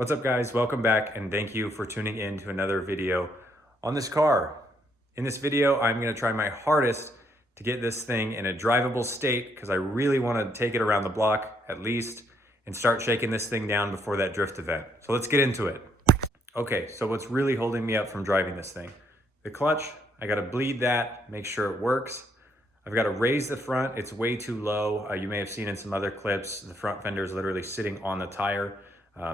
What's up guys, welcome back and thank you for tuning in to another video on this car. In this video, I'm gonna try my hardest to get this thing in a drivable state because I really wanna take it around the block at least and start shaking this thing down before that drift event. So let's get into it. Okay, so what's really holding me up from driving this thing? The clutch, I gotta bleed that, make sure it works. I've got to raise the front, it's way too low. You may have seen in some other clips, the front fender is literally sitting on the tire.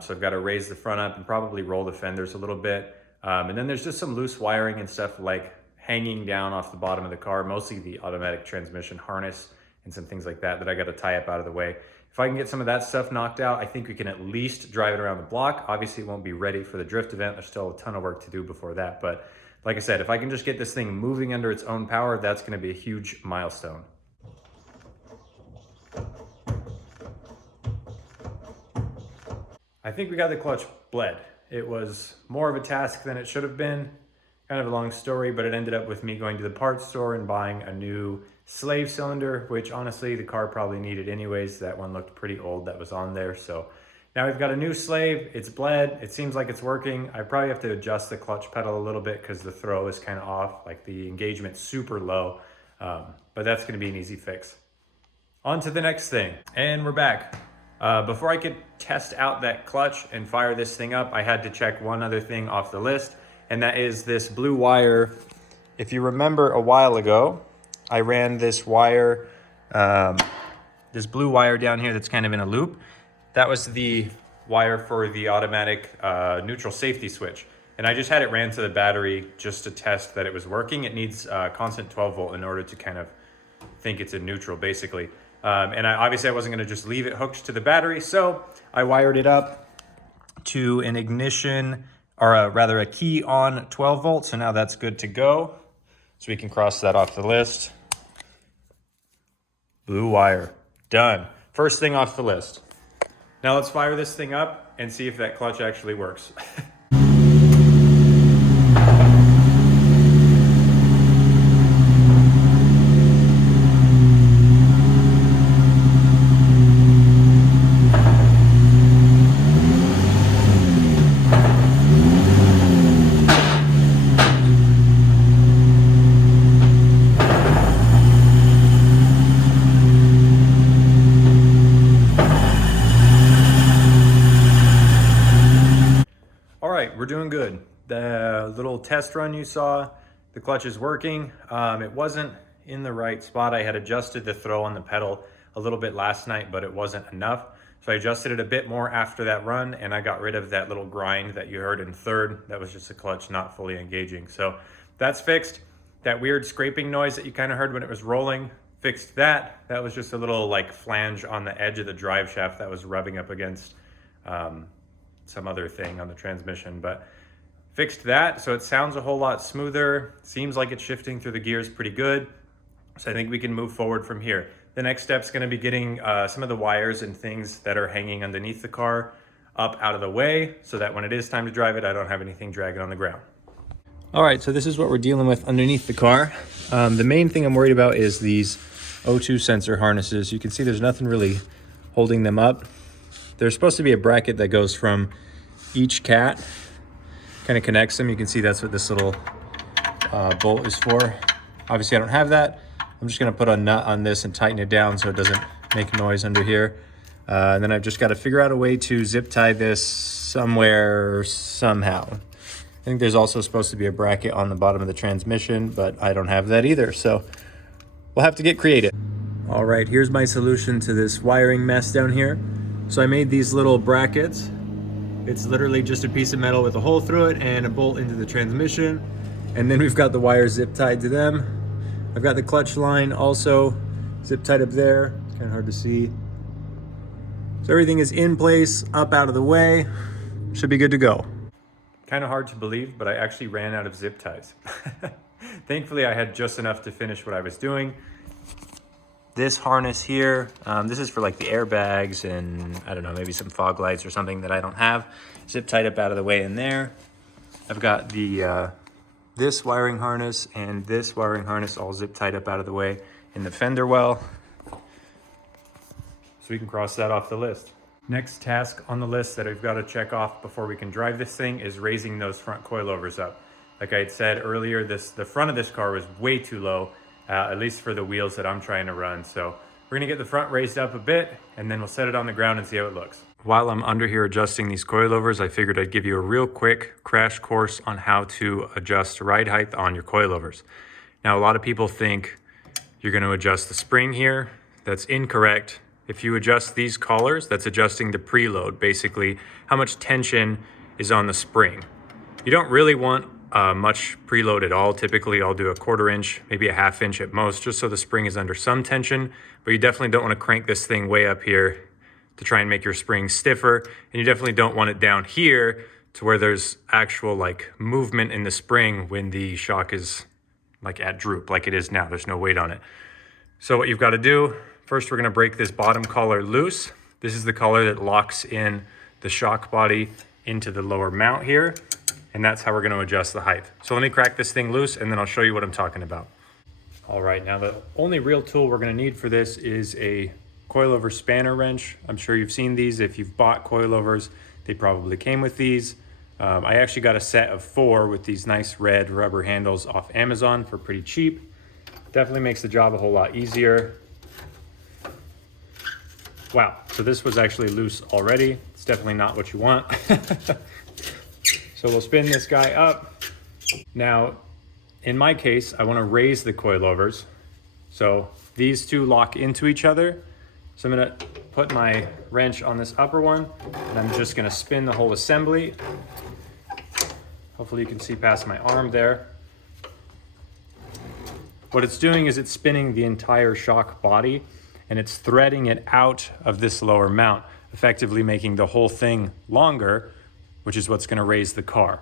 So I've got to raise the front up and probably roll the fenders a little bit. And then there's just some loose wiring and stuff like hanging down off the bottom of the car, mostly the automatic transmission harness and some things like that I got to tie up out of the way. If I can get some of that stuff knocked out, I think we can at least drive it around the block. Obviously it won't be ready for the drift event. There's still a ton of work to do before that. But like I said, if I can just get this thing moving under its own power, that's going to be a huge milestone. I think we got the clutch bled. It was more of a task than it should have been. Kind of a long story, but it ended up with me going to the parts store and buying a new slave cylinder, which honestly the car probably needed anyways. That one looked pretty old that was on there. So now we've got a new slave, it's bled, it seems like it's working. I probably have to adjust the clutch pedal a little bit because the throw is kind of off, like the engagement's super low, but that's gonna be an easy fix. On to the next thing, and we're back. Before I could test out that clutch and fire this thing up, I had to check one other thing off the list, and that is this blue wire. If you remember a while ago, I ran this wire, this blue wire down here that's kind of in a loop. That was the wire for the automatic neutral safety switch. And I just had it ran to the battery just to test that it was working. It needs constant 12 volt in order to kind of think it's in neutral basically. And obviously I wasn't gonna just leave it hooked to the battery, so I wired it up to an ignition, or rather a key on 12 volts. So now that's good to go. So we can cross that off the list. Blue wire, done. First thing off the list. Now let's fire this thing up and see if that clutch actually works. We're doing good. The little test run you saw, the clutch is working. It wasn't in the right spot. I had adjusted the throw on the pedal a little bit last night, but it wasn't enough. So I adjusted it a bit more after that run, and I got rid of that little grind that you heard in third. That was just the clutch not fully engaging. So that's fixed. That weird scraping noise that you kind of heard when it was rolling, fixed that. That was just a little like flange on the edge of the drive shaft that was rubbing up against some other thing on the transmission, but fixed that. So it sounds a whole lot smoother. Seems like it's shifting through the gears pretty good. So I think we can move forward from here. The next step's gonna be getting some of the wires and things that are hanging underneath the car up out of the way so that when it is time to drive it, I don't have anything dragging on the ground. All right, so this is what we're dealing with underneath the car. The main thing I'm worried about is these O2 sensor harnesses. You can see there's nothing really holding them up. There's supposed to be a bracket that goes from each cat, kind of connects them. You can see that's what this little bolt is for. Obviously I don't have that. I'm just gonna put a nut on this and tighten it down so it doesn't make noise under here. And then I've just gotta figure out a way to zip tie this somewhere, somehow. I think there's also supposed to be a bracket on the bottom of the transmission, but I don't have that either. So we'll have to get creative. All right, here's my solution to this wiring mess down here. So I made these little brackets. It's literally just a piece of metal with a hole through it and a bolt into the transmission. And then we've got the wires zip tied to them. I've got the clutch line also zip tied up there. It's kind of hard to see. So everything is in place, up out of the way. Should be good to go. Kind of hard to believe, but I actually ran out of zip ties. Thankfully, I had just enough to finish what I was doing. This harness here, this is for like the airbags and I don't know, maybe some fog lights or something that I don't have. Zip tied up out of the way in there. I've got the this wiring harness and this wiring harness all zip tied up out of the way in the fender well. So we can cross that off the list. Next task on the list that I've got to check off before we can drive this thing is raising those front coilovers up. Like I had said earlier, the front of this car was way too low, at least for the wheels that I'm trying to run. So we're gonna get the front raised up a bit and then we'll set it on the ground and see how it looks. While I'm under here adjusting these coilovers, I figured I'd give you a real quick crash course on how to adjust ride height on your coilovers. Now, a lot of people think you're gonna adjust the spring here. That's incorrect. If you adjust these collars, that's adjusting the preload, basically how much tension is on the spring. You don't really want much preload at all. Typically, I'll do a 1/4 inch, maybe a 1/2 inch at most, just so the spring is under some tension, but you definitely don't want to crank this thing way up here to try and make your spring stiffer, and you definitely don't want it down here to where there's actual like movement in the spring when the shock is like at droop, like it is now. There's no weight on it. So what you've got to do, first we're going to break this bottom collar loose. This is the collar that locks in the shock body into the lower mount here, and that's how we're going to adjust the height. So let me crack this thing loose and then I'll show you what I'm talking about. All right, now the only real tool we're going to need for this is a coilover spanner wrench. I'm sure you've seen these. If you've bought coilovers, they probably came with these. I actually got a set of 4 with these nice red rubber handles off Amazon for pretty cheap. Definitely makes the job a whole lot easier. Wow, so this was actually loose already. It's definitely not what you want. So we'll spin this guy up. Now, in my case, I want to raise the coilovers. So these two lock into each other. So I'm gonna put my wrench on this upper one, and I'm just gonna spin the whole assembly. Hopefully you can see past my arm there. What it's doing is it's spinning the entire shock body, and it's threading it out of this lower mount, effectively making the whole thing longer, which is what's gonna raise the car.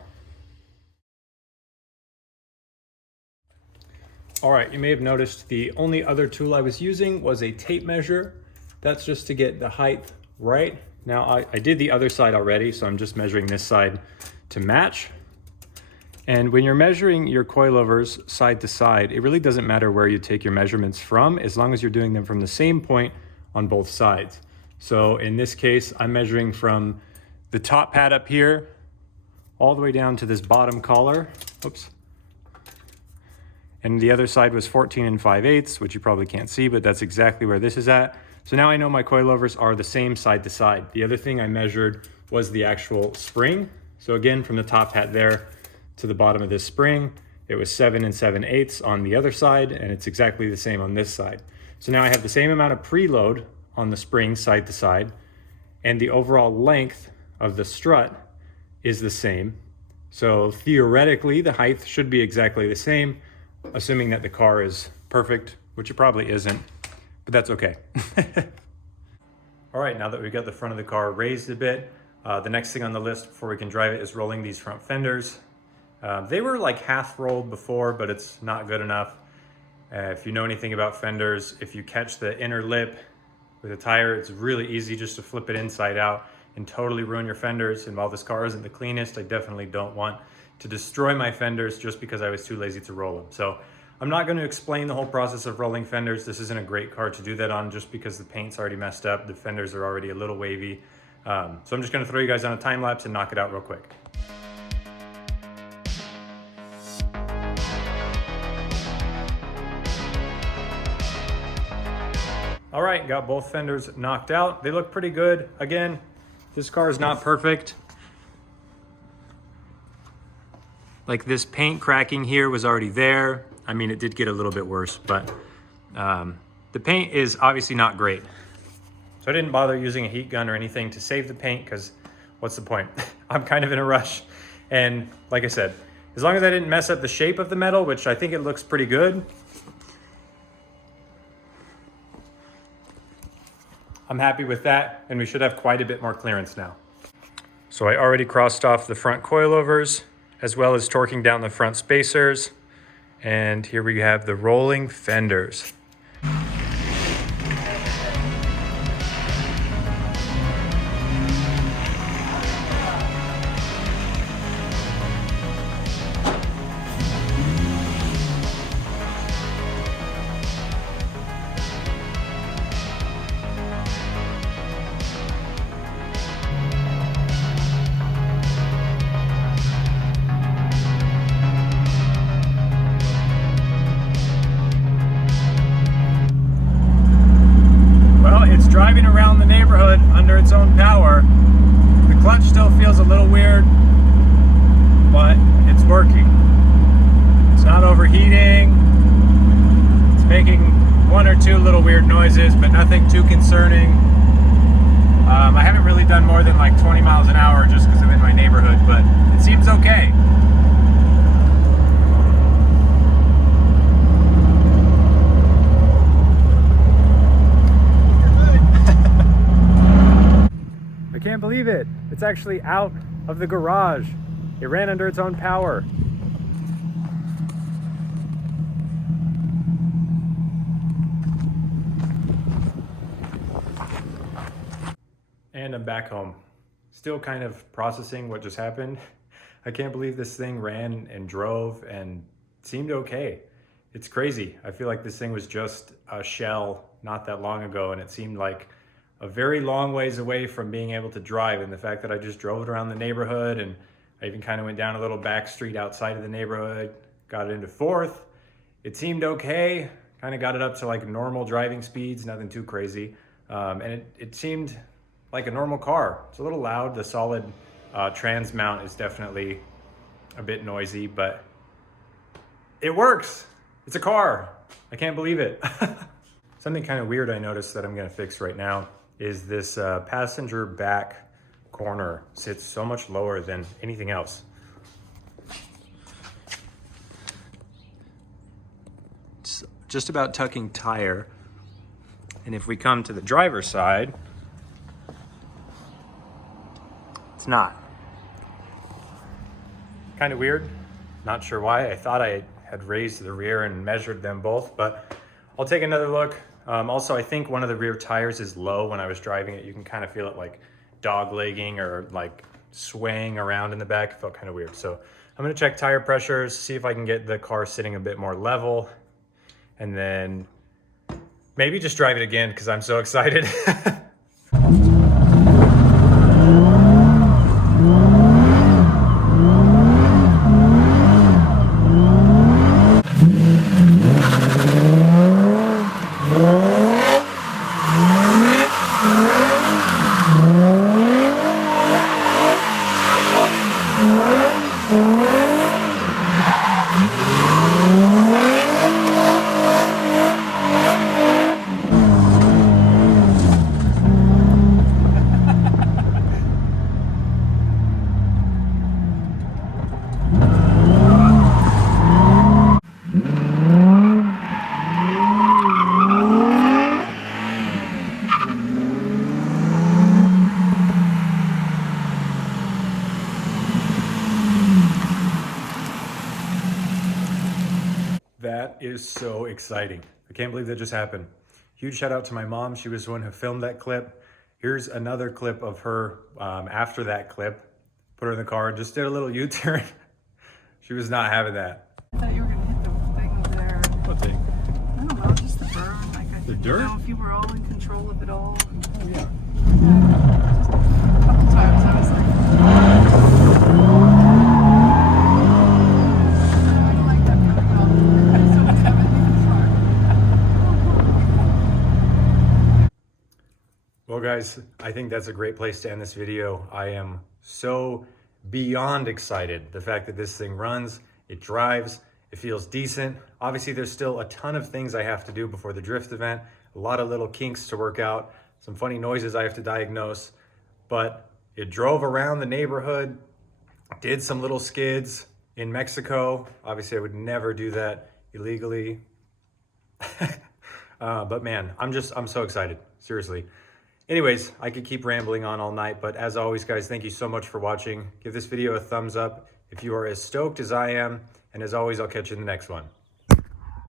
All right, you may have noticed the only other tool I was using was a tape measure. That's just to get the height right. Now I did the other side already, so I'm just measuring this side to match. And when you're measuring your coilovers side to side, it really doesn't matter where you take your measurements from, as long as you're doing them from the same point on both sides. So in this case, I'm measuring from the top pad up here all the way down to this bottom collar. Oops. And the other side was 14 5/8, which you probably can't see, but that's exactly where this is at. So now I know my coilovers are the same side to side. The other thing I measured was the actual spring. So again, from the top hat there to the bottom of this spring, it was 7 7/8 on the other side, and it's exactly the same on this side. So now I have the same amount of preload on the spring side to side, and the overall length of the strut is the same. So theoretically, the height should be exactly the same, assuming that the car is perfect, which it probably isn't, but that's okay. All right, now that we've got the front of the car raised a bit, the next thing on the list before we can drive it is rolling these front fenders. They were like half rolled before, but it's not good enough. If you know anything about fenders, if you catch the inner lip with a tire, it's really easy just to flip it inside out and totally ruin your fenders. And while this car isn't the cleanest, I definitely don't want to destroy my fenders just because I was too lazy to roll them. So I'm not going to explain the whole process of rolling fenders. This isn't a great car to do that on, just because the paint's already messed up. The fenders are already a little wavy. So I'm just going to throw you guys on a time lapse and knock it out real quick. All right, got both fenders knocked out. They look pretty good. Again, this car is not perfect. Like this paint cracking here was already there. I mean, it did get a little bit worse, but the paint is obviously not great. So I didn't bother using a heat gun or anything to save the paint, because what's the point? I'm kind of in a rush. And like I said, as long as I didn't mess up the shape of the metal, which I think it looks pretty good, I'm happy with that, and we should have quite a bit more clearance now. So I already crossed off the front coilovers, as well as torquing down the front spacers. And here we have the rolling fenders. neighborhood under its own power. The clutch still feels a little weird, but it's working. It's not overheating. It's making one or two little weird noises, but nothing too concerning. I haven't really done more than like 20 miles an hour just because I'm in my neighborhood, but it seems okay. I can't believe it. It's actually out of the garage. It ran under its own power. And I'm back home. Still kind of processing what just happened. I can't believe this thing ran and drove and seemed okay. It's crazy. I feel like this thing was just a shell not that long ago, and it seemed like a very long ways away from being able to drive. And the fact that I just drove it around the neighborhood, and I even kind of went down a little back street outside of the neighborhood, got it into fourth. It seemed okay. Kind of got it up to like normal driving speeds, nothing too crazy. And it seemed like a normal car. It's a little loud. The solid trans mount is definitely a bit noisy, but it works. It's a car. I can't believe it. Something kind of weird I noticed that I'm gonna fix right now is this passenger back corner sits so much lower than anything else. It's just about tucking tire. And if we come to the driver's side, it's not. Kind of weird. Not sure why. I thought I had raised the rear and measured them both, but I'll take another look. Also, I think one of the rear tires is low. When I was driving it, you can kind of feel it like dog legging or like swaying around in the back. It felt kind of weird. So I'm gonna check tire pressures, see if I can get the car sitting a bit more level, and then maybe just drive it again because I'm so excited. That is so exciting. I can't believe that just happened. Huge shout out to my mom. She was the one who filmed that clip. Here's another clip of her after that clip. Put her in the car and just did a little U-turn. She was not having that. I thought you were gonna hit the thing over there. What thing? I don't know, just the berm. Like I didn't dirt? know if you were all in control of it all. Oh yeah. Just a couple times I was like, I don't like that coming off. I still have everything in front. Well guys, I think that's a great place to end this video. I am so beyond excited. The fact that this thing runs, it drives, it feels decent. Obviously there's still a ton of things I have to do before the drift event, a lot of little kinks to work out, some funny noises I have to diagnose, but it drove around the neighborhood, did some little skids in Mexico. Obviously I would never do that illegally. But man, I'm so excited, seriously. Anyways, I could keep rambling on all night, but as always, guys, thank you so much for watching. Give this video a thumbs up if you are as stoked as I am, and as always, I'll catch you in the next one.